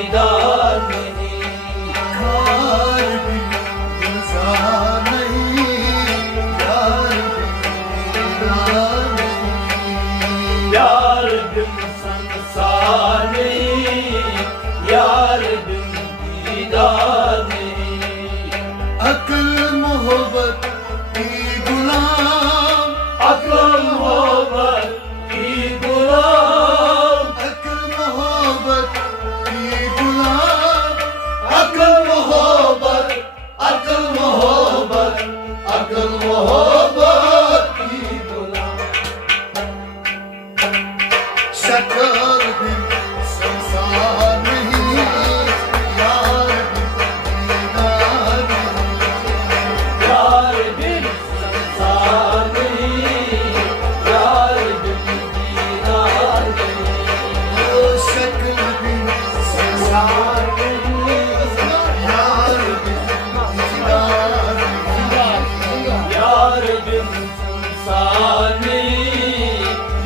दीदार नहीं, यार बिन गुलजार नहीं, यार बिन दीदार नहीं, प्यार बिन संसार नहीं, यार बिन दीदार नहीं। अक्ल मोहब्बत की गुलाम, अक्ल मोहब्बत की गुलाम, अक्ल मोहब्बत की गुलाम, अक्ल मोहब्बत, अक्ल मोहब्बत, अक्ल मोहब्बत की गुलाम। शक्ल बिन संसार नहीं, यार बिन दीदार नहीं, प्यार बिन संसार नहीं, यार बिन दीदार नहीं। ओ शक्ल बिन संसार नहीं, यार बिन दीदार नहीं, यार बिन संसार नहीं,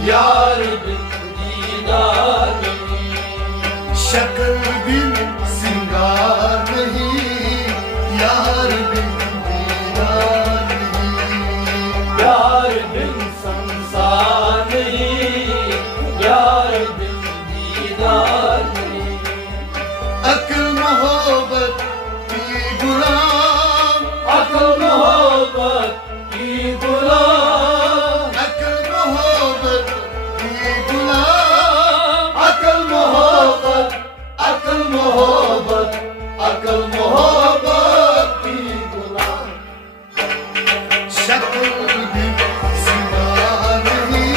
यार बिन दीदार नहीं। शक्ल बिन सिंगार नहीं, यार बिन दीदार नहीं, यार बिन संसार नहीं, यार बिन दीदार नहीं। अक्ल मोहब्बत की गुलाम, अक्ल मोहब्बत की गुलाम, अक्ल मोहब्बत की गुलाम, अक्ल मोहब्बत, अक्ल मोहब्बत, अक्ल मोहब्बत की गुलाम। शक्ल बिन सिंगार नहीं,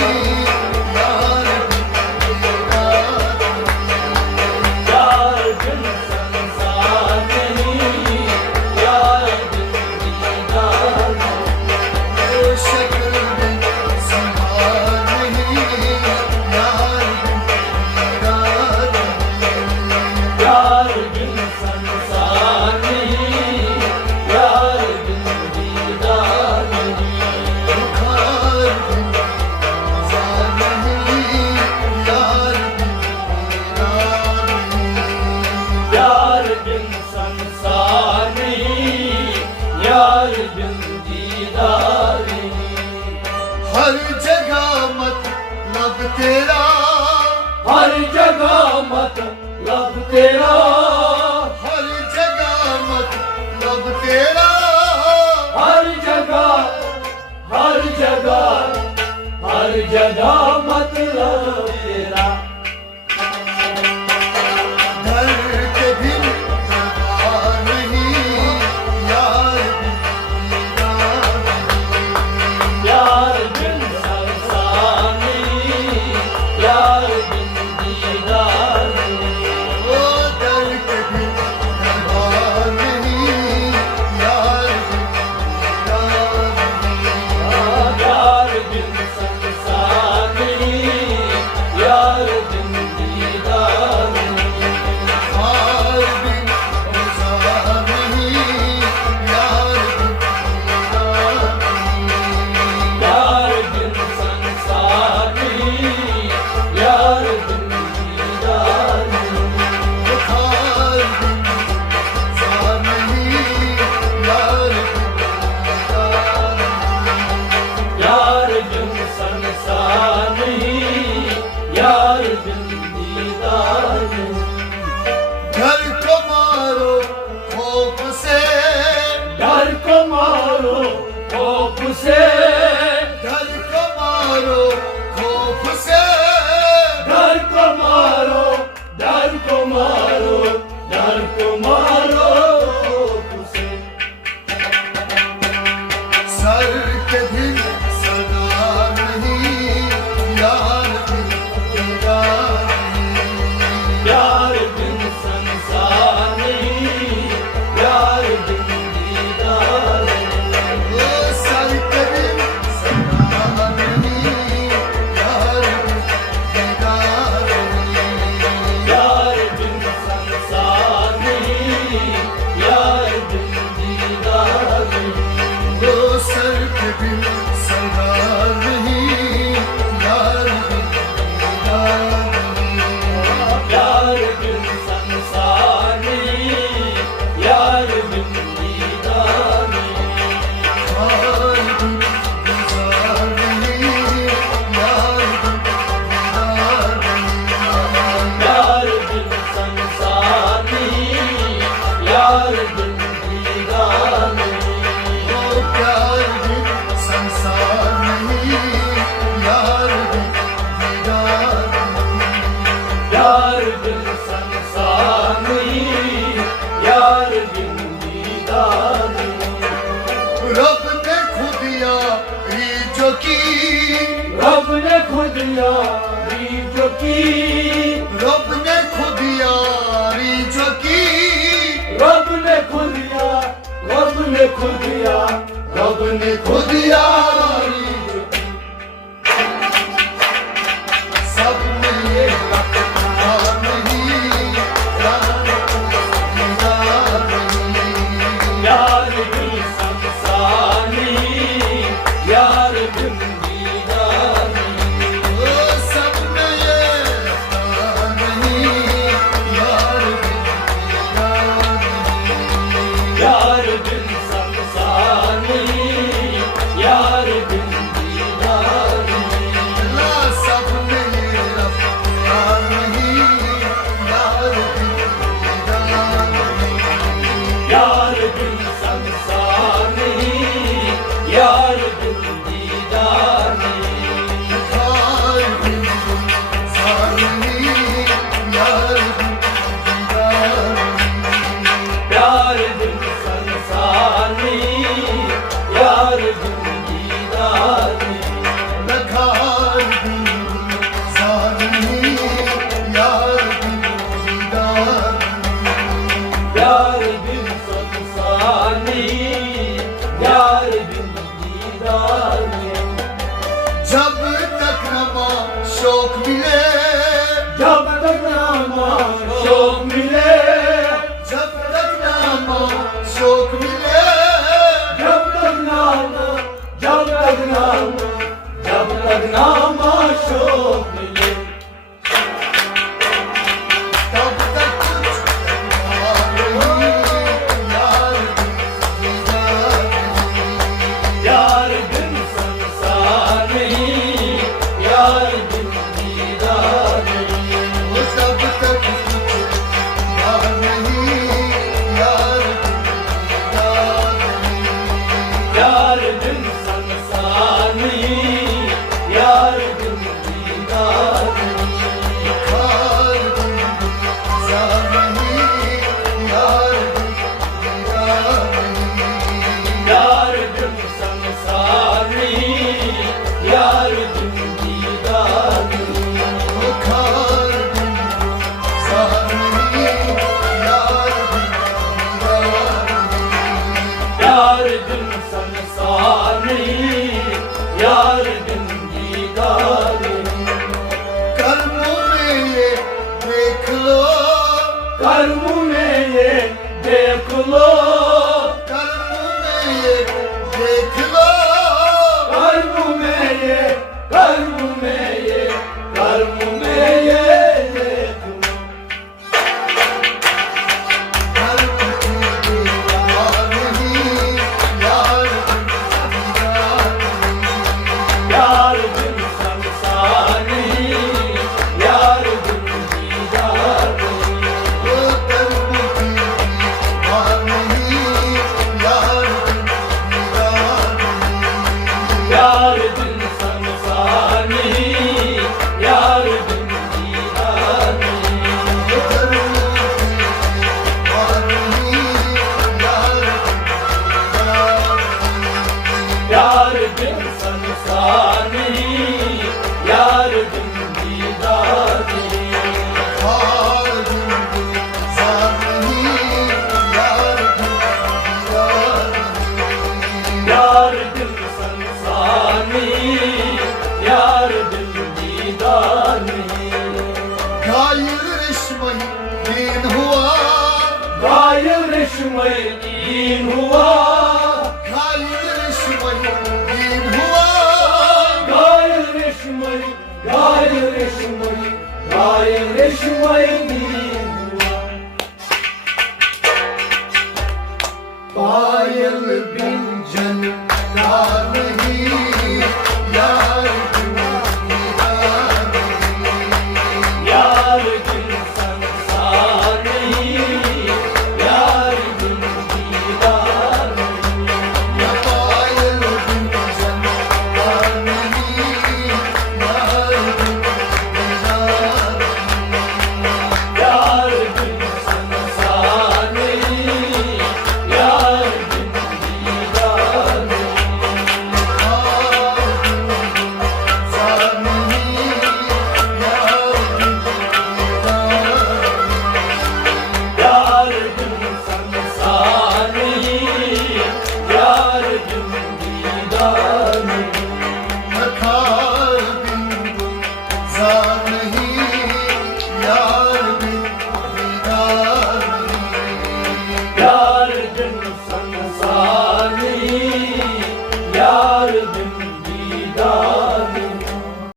यार बिन दीदार नहीं, यार बिन संसार नहीं, यार बिन दीदार नहीं। ओ शक्ल बिन सिंगार नहीं, यार बिन दीदार नहीं, यार बिन संसार नहीं, यार बिन दीदार नहीं। बुखार बिन जार नहीं, यार बिन दीदार नहीं, यार बिन संसार नहीं, यार बिन दीदार नहीं। हर जगह मतलब तेरा, हर जगह मतलब तेरा, हर जगह मतलब तेरा, हर जगह, हर जगह, हर जगह मतलब तेरा। घर के बिन दरबार नहीं, यार बिन दीदार नहीं, यार बिन संसार नहीं, यार बिन दीदार नहीं। ओ दर के बिन दरबार नहीं, यार बिन दीदार नहीं, यार बिन संसार नहीं, यार बिन दीदार नहीं। ओ प्यार बिन संसार नहीं, यार बिन दीदार नहीं। यार बिन संसार नहीं, यार बिन दीदार नहीं। रब ने खुद यारी जो की, रब ने खुद यारी जो की, रब ने खुद यारी जो की, रब ने खुद या, रब ने खुद या, रब ने खुद यारी जो की। सब में ये रखा नहीं, यार दीदार नहीं। यार बिन संसार नहीं, यार बिन दीदार नहीं। ओ सब में ये रखा नहीं, यार दीदार नहीं। यार बिन संसार नहीं, यार बिन दीदार नहीं। अल्लाह सब में ये रखा नहीं, यार दीदार नहीं। यार बिन संसार नहीं, यार बिन दीदार नहीं। खार बिन संसार नहीं, यार दीदार नहीं। प्यार बिन संसार नहीं, यार बिन दीदार नहीं। खार बिन संसार नहीं, यार दीदार नहीं। यार बिन संसार नहीं, यार बिन दीदार नहीं। जब तक नमा शौक मिले, जब तक नामा शौक मिले, जब तक नमा शौक मिले, जब तक नामा, जब तक नामा, जब तक नामा शौक मिले, तब तक कुछ नहीं, यार दीदार नहीं। यार बिन संसार नहीं, यार बिन दीदार नहीं। वो तब तक कुछ नहीं, यार दीदार नहीं। यार बिन संसार नहीं, यार बिन दीदार नहीं। खार बिन संसार नहीं, यार दीदार नहीं। यार बिन संसार नहीं, यार बिन दीदार नहीं। वो खार बिन संसार नहीं, यार दीदार नहीं। यार बिन संसार नहीं, यार बिन दीदार नहीं। कर्मों में ये देख लो, कर्म में ये देख लो, कर्मों में ये देख लो, कर्म में ये, कर्म में ये, कर्म में ये देख लो। हर किसी दीदार नहीं, यार दीदार नहीं। यार बिन संसार नहीं, यार बिन दीदार नहीं। वो कर्मों की दीवार नहीं, यार दीदार नहीं। यार बिन संसार नहीं, यार बिन दीदार नहीं। वो कर्मों की दीवार नहीं, यार दीदार नहीं। यार बिन संसार नहीं, यार बिन दीदार नहीं। खार बिन संसार नहीं, यार दीदार नहीं। यार बिन संसार नहीं, यार बिन दीदार नहीं। घायल रेशमई दीन हुआ, घायल रेशमई दीन हुआ, घायल रेशमई दीन हुआ। घायल रेशमई, घायल रेशमई, घायल रेशमई दीन हुआ। पायल बिन जन का नहीं, यार दीदार नहीं। यार बिन संसार नहीं, यार बिन यार